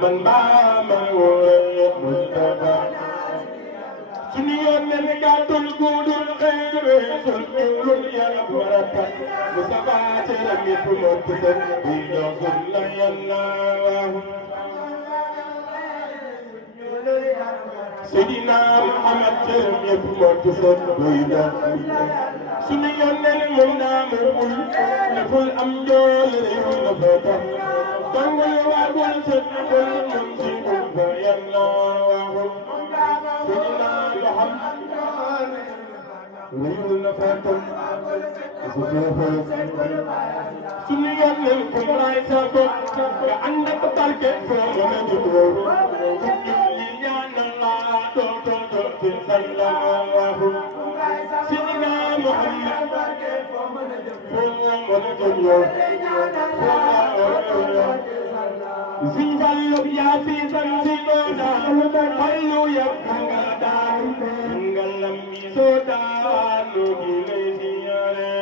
man baa ma wóoree Mustafa sunu yoon ne ni gàttul guddul xeere sol ñuulul yàlla bu rafet Mustafa ci la nit mu tëdd bi joxul la yàlla Seydina Muhammad ci la nit mu tëdd bi joxul sunu yoon ne ni moom daa ma ful deful am njool réew la fa tax tàngoor waa góor set na ko moom si moom fa yàlla waxul Seydina Muhammad réew la fa tax sunu yoon ne ko raay sa bopp nga ànd ak barke foo mën a juddoo li ñaanal la doo ci say la waxul Seydina Muhammad foo mën a juddoo Sëñ Fallu yaa fi san si dooda Fallu yàpp nga daan nga lammi soodaan nu gi lay siyaare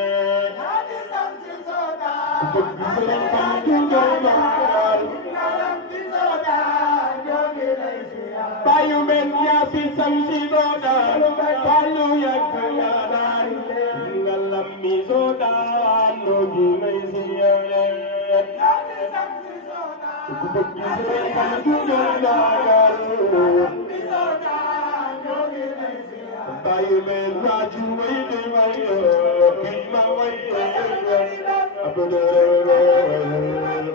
bëgg Sëriñ Fallu doomaal Bayu men yaa fi san si dooda Fallu yàpp nga daan nga lammi soodaan nu gi lay siyaare ku bëgg Sëriñ Fallu doomaal Bayu men raaju way de wayo ki ma wayo abdul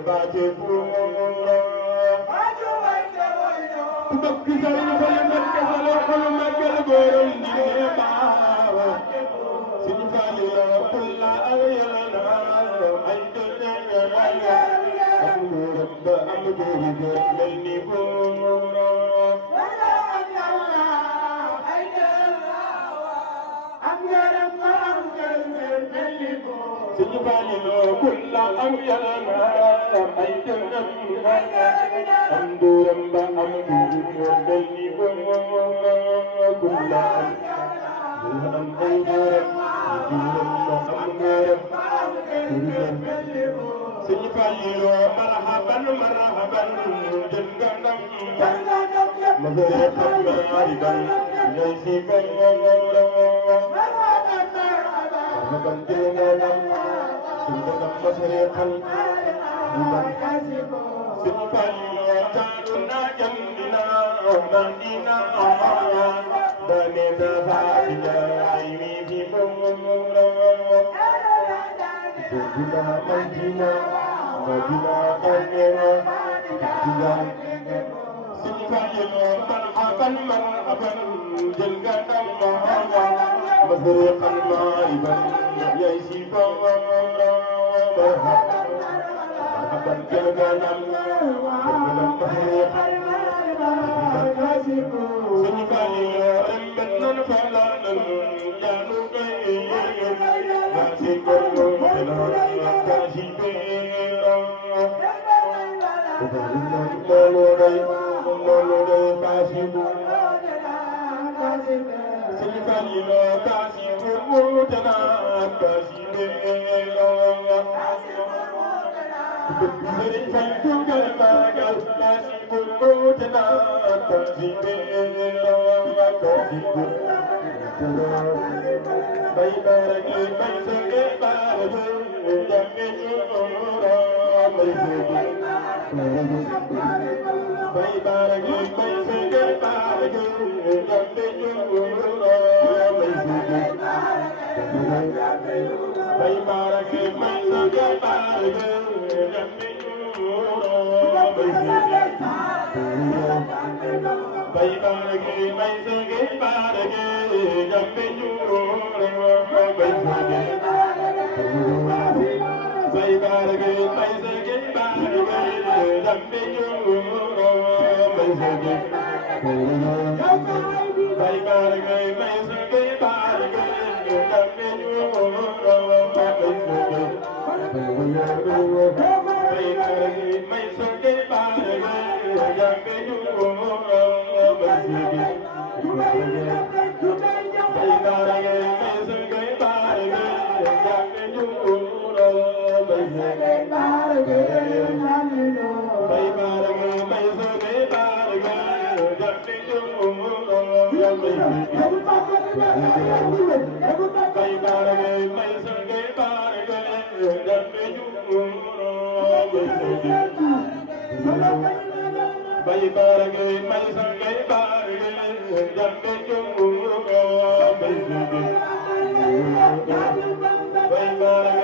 baje puro ku bëgg Sëriñ Fallu man ke salo xolu magal gorom ni baawa Sëriñ Fallu kulla ayana ay dëna ba am jooju mel ni booro Sëriñ Fallu kulla am yalana ay dëna am dooram ba am jooju mel ni booro kulla am ay dooram ba am dooram Sëriñ Fallu marhaban marhaban jënganam ma bëre xam maari ban lay si booro marhaban jënganam jënganam ma bëre xam Sëriñ Fallu taalu na jandina mandina dane na faadina ay wi fi booro Madina Madina Madina Madina Madina Sëriñ Fallu marhaban marhaban jënganam mazriqan mariban yay si booro marhaban jënganam mazriqan Sëriñ Fallu remben nan falanan jaanu gay si booro Sëriñ Fallu kaasibu tana kaasibelo Sëriñ Fallu galagal kaasibu tana kaasibelo bay baragi bay sege baragi jambe ñoro bay sege bay baragi bay sege baragi jambe ñoro bay sege bay baragi bay sege baragi jambe ñoro bay sege bay baragi bay sege baragi jambe ñoro bay sege bay baragi bay sege baragi jambe ñoro bay sege bay baragi bay sege baragi jambe ñoro bay sege bay baragi bay sege baragi jambe ñoro bay sege bay baragi bay sege Bay barage may sangay barage jambe jungo bay barage